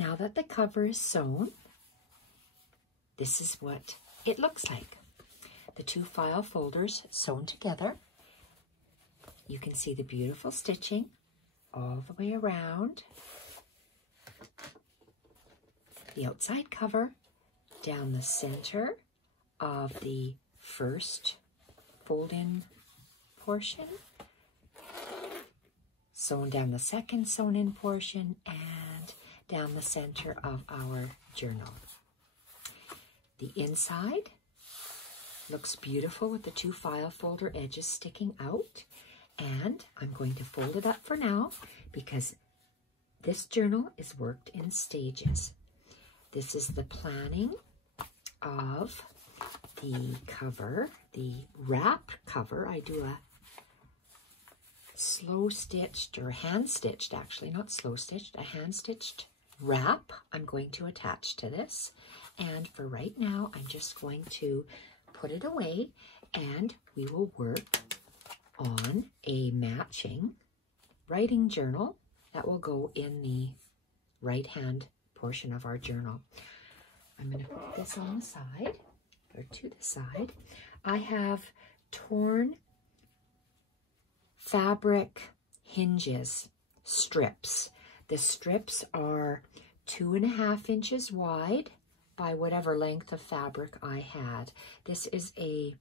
now that the cover is sewn, this is what it looks like. The two file folders sewn together. You can see the beautiful stitching all the way around. The outside cover down the center of the first fold-in portion, sewn down the second sewn-in portion, and down the center of our journal. The inside looks beautiful with the two file folder edges sticking out, and I'm going to fold it up for now because this journal is worked in stages. This is the planning of the cover, the wrap cover. I do a slow stitched, or hand stitched actually, not slow stitched, a hand stitched wrap I'm going to attach to this. And for right now, I'm just going to put it away, and we will work on a matching writing journal that will go in the right hand portion of our journal. I'm going to put this on the side, or to the side. I have torn fabric hinges, strips. The strips are 2.5 inches wide by whatever length of fabric I had. This is a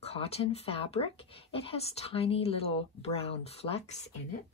cotton fabric. It has tiny little brown flecks in it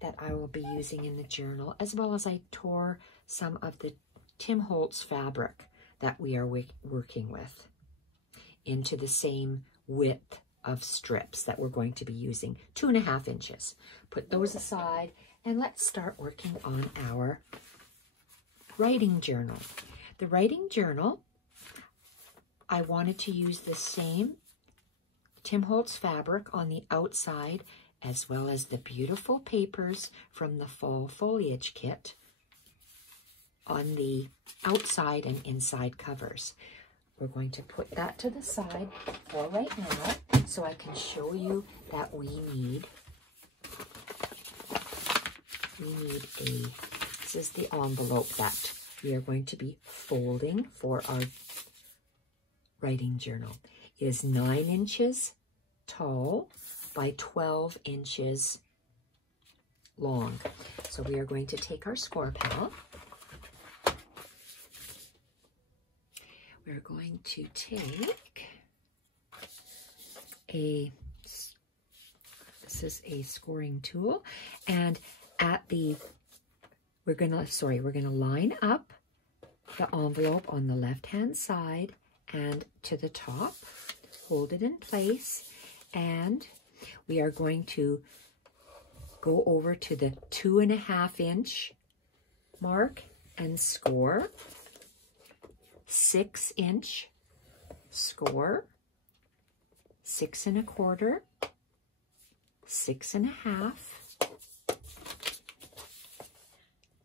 that I will be using in the journal, as well as I tore some of the Tim Holtz fabric that we are working with into the same width of strips that we're going to be using, 2.5 inches. Put those aside, and let's start working on our writing journal. The writing journal, I wanted to use the same Tim Holtz fabric on the outside, as well as the beautiful papers from the Fall Foliage kit on the outside and inside covers. We're going to put that to the side for right now so I can show you that we need this is the envelope that we are going to be folding for our writing journal. It is 9 inches tall by 12 inches long. So we are going to take our score pal. We're going to take this is a scoring tool, and at the, we're gonna line up the envelope on the left-hand side and to the top, hold it in place, and we are going to go over to the 2.5 inch mark and score, 6 inch score, 6 1/4, 6 1/2,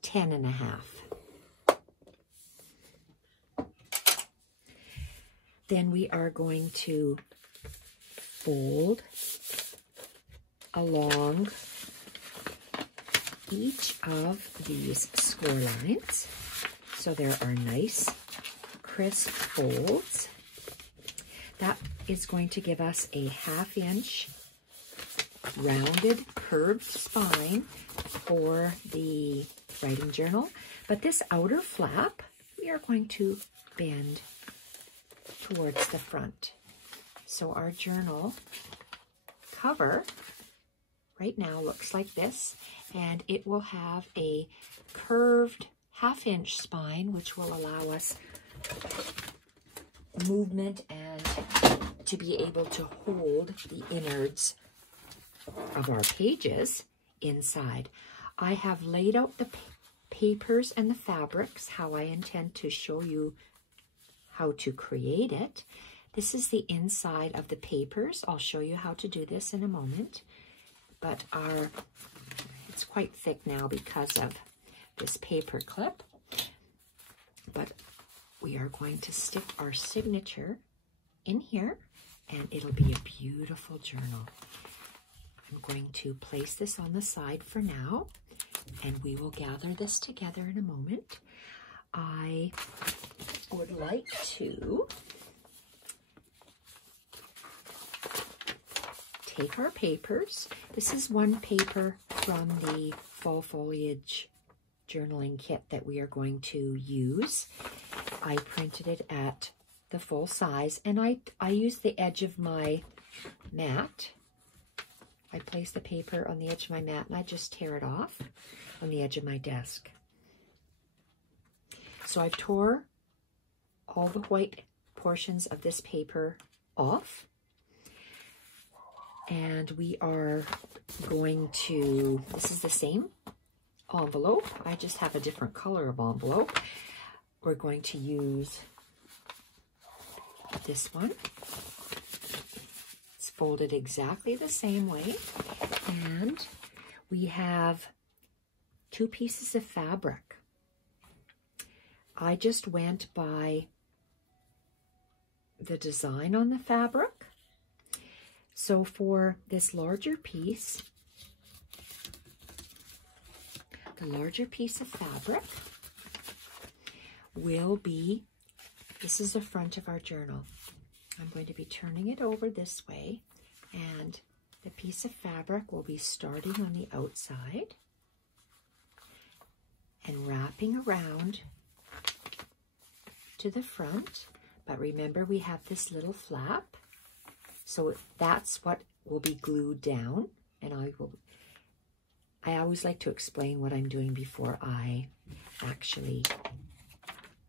10 1/2. Then we are going to fold along each of these score lines so there are nice crisp folds. That is going to give us a 1/2 inch rounded curved spine for the writing journal, but this outer flap we are going to bend towards the front. So our journal cover right now looks like this, and it will have a curved 1/2 inch spine, which will allow us movement and to be able to hold the innards of our pages inside. I have laid out the papers and the fabrics, how I intend to show you how to create it. This is the inside of the papers. I'll show you how to do this in a moment, but it's quite thick now because of this paper clip, but we are going to stick our signature in here, and it'll be a beautiful journal. I'm going to place this on the side for now, and we will gather this together in a moment. I would like to take our papers. This is one paper from the Fall Foliage journaling kit that we are going to use. I printed it at the full size, and I used the edge of my mat. I place the paper on the edge of my mat and I just tear it off on the edge of my desk. So I've tore all the white portions of this paper off, and we are going to, this is the same envelope, I just have a different color of envelope. We're going to use this one. It's folded exactly the same way, and we have 2 pieces of fabric. I just went by the design on the fabric. So for this larger piece, the larger piece of fabric will be, this is the front of our journal. I'm going to be turning it over this way, and the piece of fabric will be starting on the outside and wrapping around to the front. But remember, we have this little flap, so that's what will be glued down. And I always like to explain what I'm doing before I actually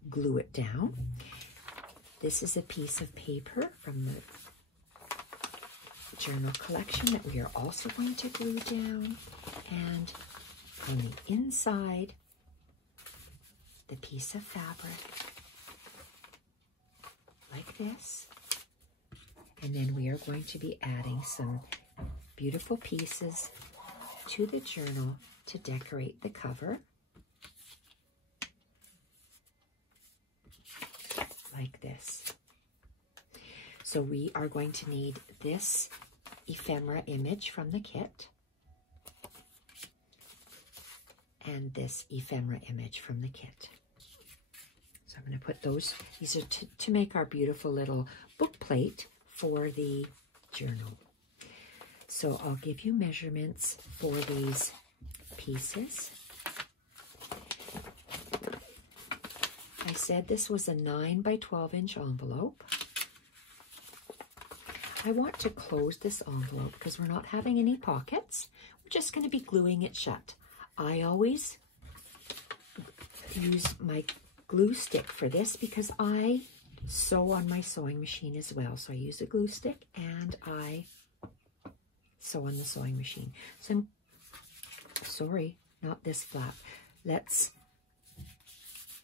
glue it down. This is a piece of paper from the journal collection that we are also going to glue down, and on the inside, the piece of fabric like this. And then we are going to be adding some beautiful pieces to the journal to decorate the cover, like this. So we are going to need this ephemera image from the kit and this ephemera image from the kit. So I'm going to put those, these are to make our beautiful little book plate for the journal. So I'll give you measurements for these pieces. I said this was a 9 by 12 inch envelope. I want to close this envelope because we're not having any pockets. We're just going to be gluing it shut. I always use my glue stick for this because I sew on my sewing machine as well. So I use a glue stick and I sew on the sewing machine. So I'm sorry, not this flap.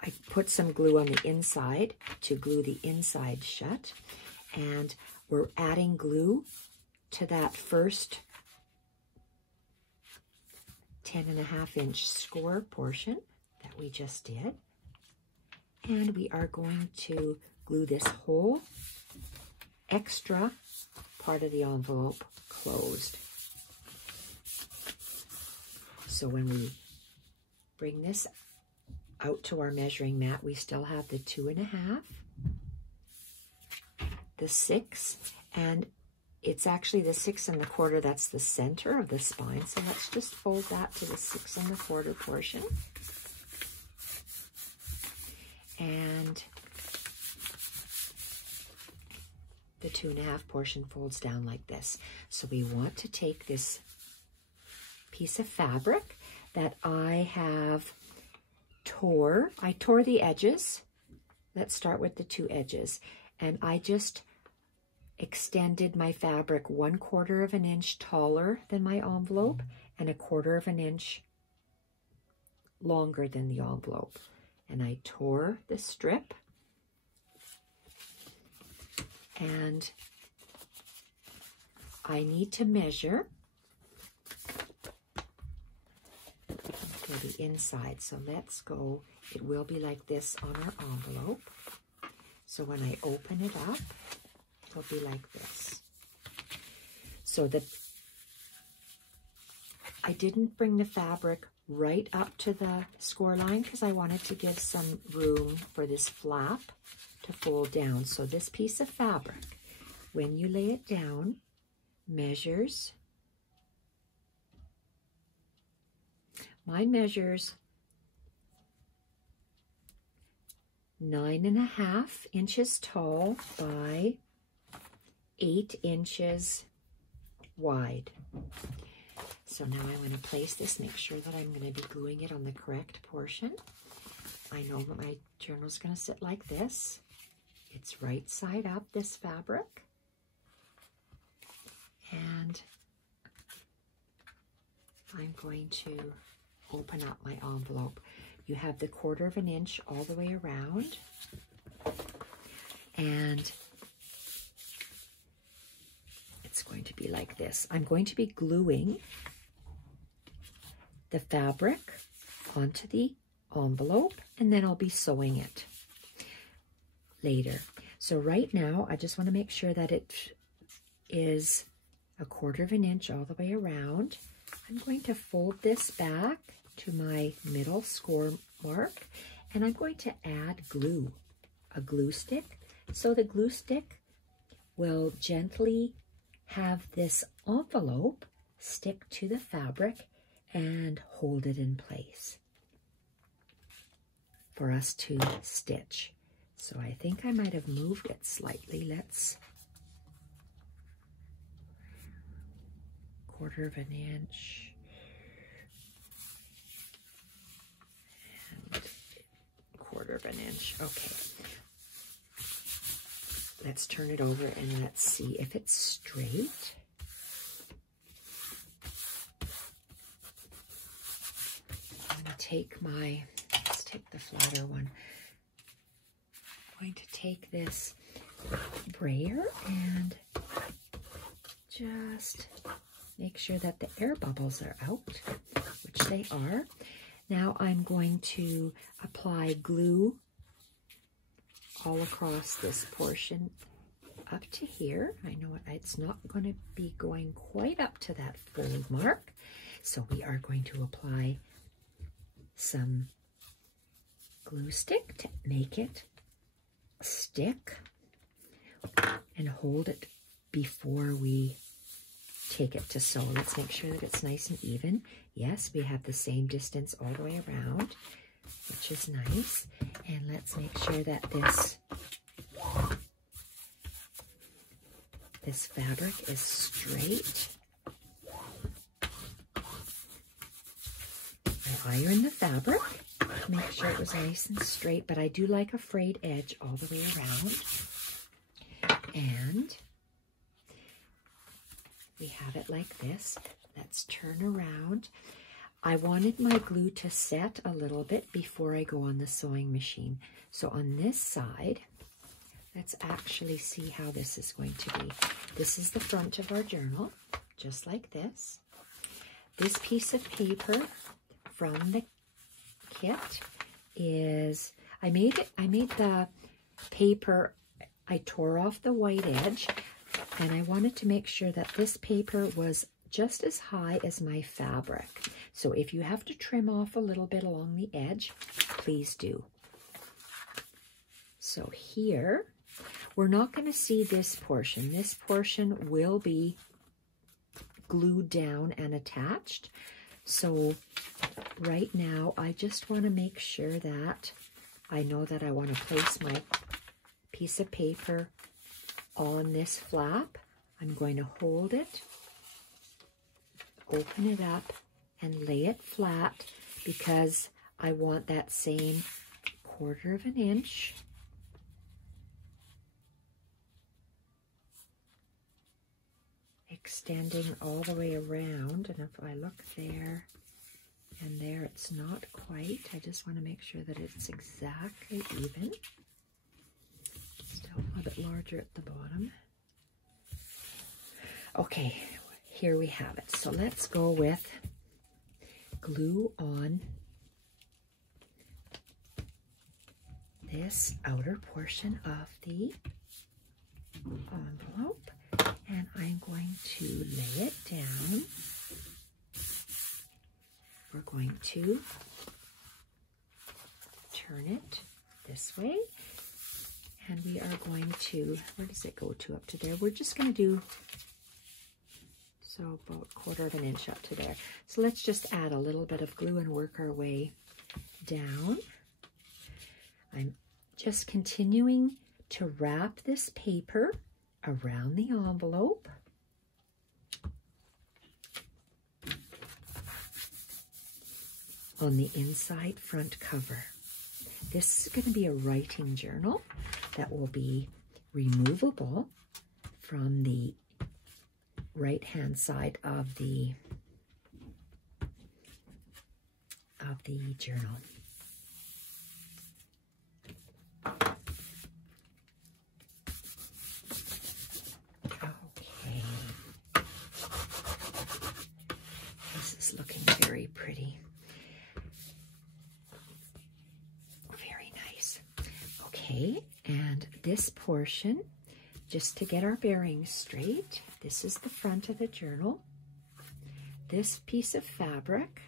I put some glue on the inside to glue the inside shut, and we're adding glue to that first 10.5 inch score portion that we just did. And we are going to glue this whole extra part of the envelope closed. So when we bring this out to our measuring mat, we still have the 2.5, the 6, and it's actually the 6 1/4 that's the center of the spine. So let's just fold that to the 6 1/4 portion. And the 2.5 portion folds down like this. So we want to take this piece of fabric that I have I tore the edges. Let's start with the 2 edges. And I just extended my fabric 1/4 of an inch taller than my envelope and 1/4 of an inch longer than the envelope. And I tore the strip, and I need to measure for the inside. So let's go, it will be like this on our envelope. So when I open it up, it'll be like this. So I didn't bring the fabric right up to the score line because I wanted to give some room for this flap to fold down. So this piece of fabric, when you lay it down, measures, mine measures 9.5 inches tall by 8 inches wide. So now I'm going to place this, make sure that I'm going to be gluing it on the correct portion. I know that my journal is going to sit like this. It's right side up, this fabric. And I'm going to open up my envelope. You have the 1/4 inch all the way around. And it's going to be like this. I'm going to be gluing the fabric onto the envelope, and then I'll be sewing it later. So right now, I just want to make sure that it is a 1/4 inch all the way around. I'm going to fold this back to my middle score mark, and I'm going to add glue, a glue stick. So the glue stick will gently have this envelope stick to the fabric and hold it in place for us to stitch. So I think I might have moved it slightly. Let's 1/4 inch and 1/4 inch. Okay. Let's turn it over and let's see if it's straight. I'm going to take my, let's take the flatter one. I'm going to take this brayer and just make sure that the air bubbles are out, which they are. Now I'm going to apply glue all across this portion up to here. I know it's not going to be going quite up to that fold mark, so we are going to apply some glue stick to make it stick and hold it before we take it to sew. Let's make sure that it's nice and even. Yes, we have the same distance all the way around, which is nice. And let's make sure that this fabric is straight. I iron the fabric to make sure it was nice and straight, but I do like a frayed edge all the way around. And we have it like this. Let's turn around. I wanted my glue to set a little bit before I go on the sewing machine. So on this side, let's actually see how this is going to be. This is the front of our journal, just like this. This piece of paper from the kit is, I made the paper, I tore off the white edge, and I wanted to make sure that this paper was just as high as my fabric. So if you have to trim off a little bit along the edge, please do. So here, we're not going to see this portion. This portion will be glued down and attached. So right now, I just want to make sure that I know that I want to place my piece of paper on this flap. I'm going to hold it, open it up, and lay it flat because I want that same 1/4 inch extending all the way around. And if I look there and there, it's not quite. I just want to make sure that it's exactly even. Still a little bit larger at the bottom. Okay, here we have it. So let's go with glue on this outer portion of the envelope, and I'm going to lay it down we're going to turn it this way. And we are going to, where does it go to? Up to there. We're just going to do, so about 1/4 of an inch up to there. So let's just add a little bit of glue and work our way down. I'm just continuing to wrap this paper around the envelope. On the inside front cover. This is going to be a writing journal that will be removable from the right-hand side of the journal. Okay. This is looking very pretty. Very nice. Okay, and this portion, just to get our bearings straight, this is the front of the journal. This piece of fabric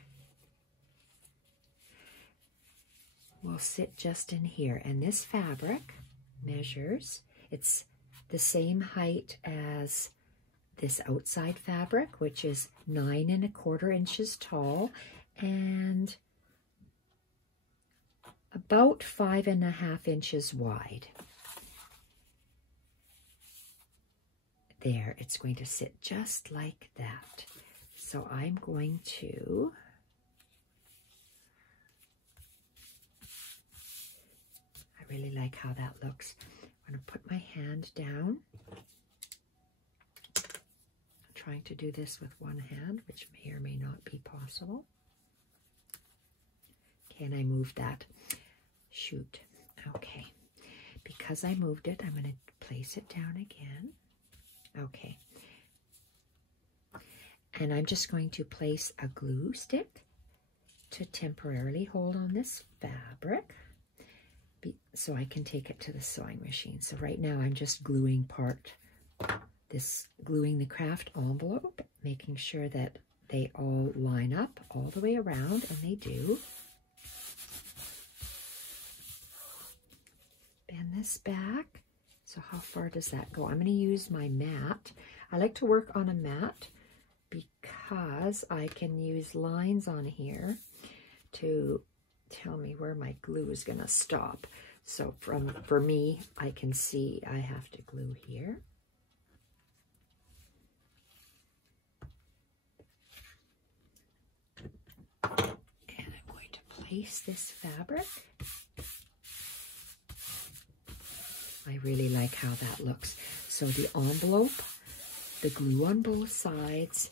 will sit just in here, and this fabric measures, it's the same height as this outside fabric, which is 9 1/4 inches tall and about 5 1/2 inches wide. There, it's going to sit just like that. So I'm going to I really like how that looks. I'm going to put my hand down. I'm trying to do this with one hand, which may or may not be possible. Okay, and I moved that. Shoot. Okay. Because I moved it, I'm going to place it down again. Okay. And I'm just going to place a glue stick to temporarily hold on this fabric so I can take it to the sewing machine. So right now I'm just gluing gluing the craft envelope, making sure that they all line up all the way around, and they do. Bend this back. So how far does that go? I'm going to use my mat. I like to work on a mat because I can use lines on here to tell me where my glue is going to stop. So for me, I can see I have to glue here. And I'm going to place this fabric. I really like how that looks. So the envelope, the glue on both sides,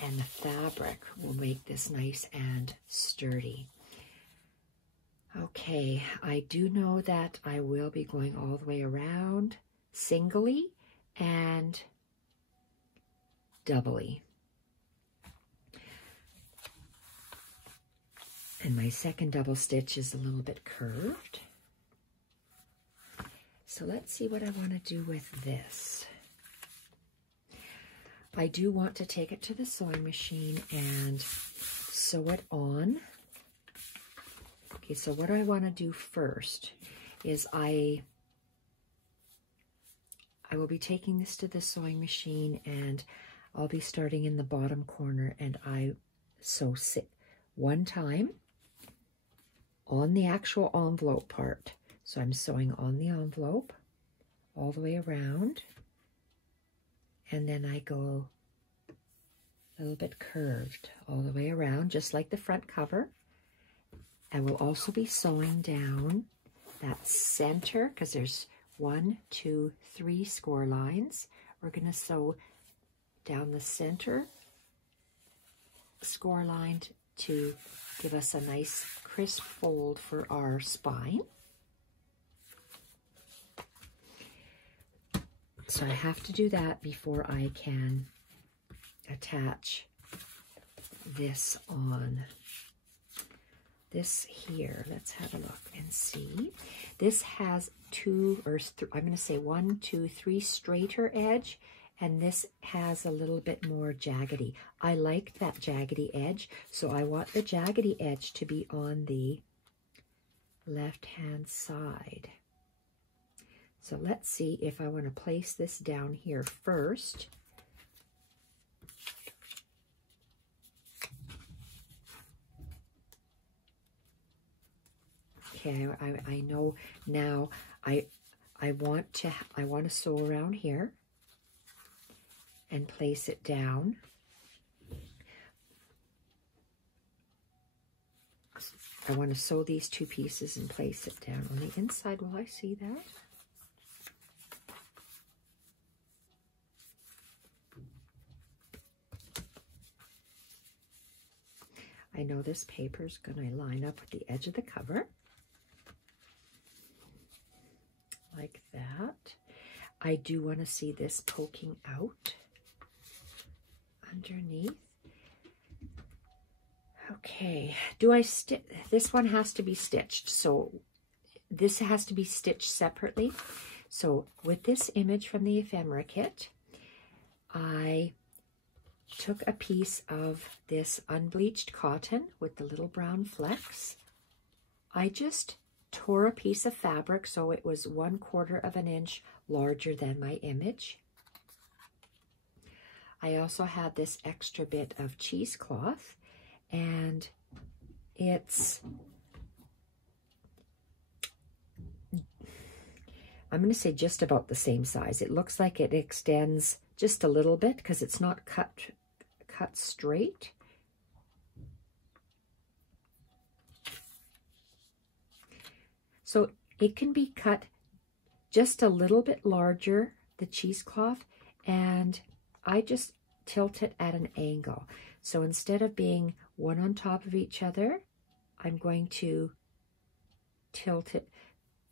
and the fabric will make this nice and sturdy. Okay, I do know that I will be going all the way around singly and doubly. And my second double stitch is a little bit curved. So let's see what I want to do with this. I do want to take it to the sewing machine and sew it on. Okay, so what I want to do first is I will be taking this to the sewing machine, and I'll be starting in the bottom corner, and I sew one time on the actual envelope part. So I'm sewing on the envelope all the way around, and then I go a little bit curved all the way around, just like the front cover. I will also be sewing down that center, because there's 1, 2, 3 score lines. We're going to sew down the center score line to give us a nice crisp fold for our spine. So I have to do that before I can attach this on. This here, let's have a look and see. This has I'm going to say 1, 2, 3 straighter edge and this has a little bit more jaggedy. I like that jaggedy edge, so I want the jaggedy edge to be on the left-hand side. So let's see if I want to place this down here first. Okay, I know now I want to sew around here and place it down. I want to sew these two pieces and place it down on the inside. Will I see that? I know this paper is going to line up with the edge of the cover. Like that. I do want to see this poking out underneath. Okay, this one has to be stitched, so this has to be stitched separately. So with this image from the ephemera kit, I took a piece of this unbleached cotton with the little brown flecks. I just tore a piece of fabric so it was 1/4 of an inch larger than my image. I also had this extra bit of cheesecloth, and I'm going to say just about the same size. It looks like it extends just a little bit because it's not cut straight. So it can be cut just a little bit larger, the cheesecloth, and I just tilt it at an angle. So instead of being one on top of each other, I'm going to tilt it,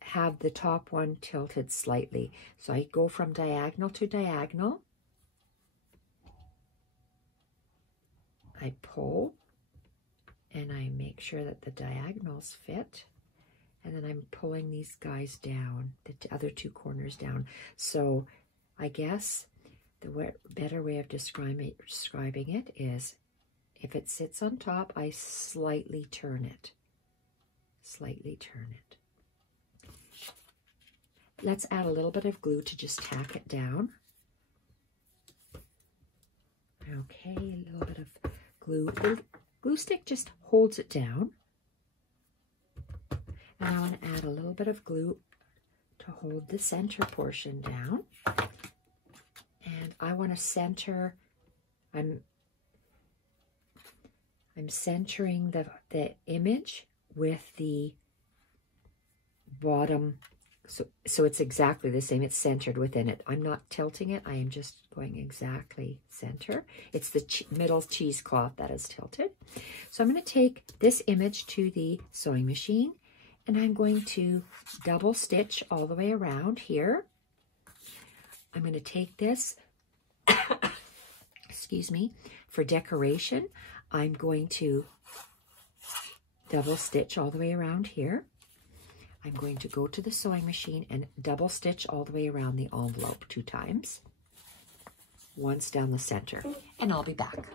have the top one tilted slightly. So I go from diagonal to diagonal. I pull and I make sure that the diagonals fit. And then I'm pulling these guys down, the other two corners down. So I guess the better way of describing it is, if it sits on top, I slightly turn it. Slightly turn it. Let's add a little bit of glue to just tack it down. Okay, a little bit of glue. The glue stick just holds it down. And I want to add a little bit of glue to hold the center portion down. And I want to center, I'm centering the image with the bottom, so it's exactly the same. It's centered within it. I'm not tilting it. I am just going exactly center. It's the middle cheesecloth that is tilted. So I'm going to take this image to the sewing machine, and I'm going to double stitch all the way around here. I'm going to take this, excuse me, for decoration. I'm going to double stitch all the way around here. I'm going to go to the sewing machine and double stitch all the way around the envelope 2 times. Once down the center, and I'll be back.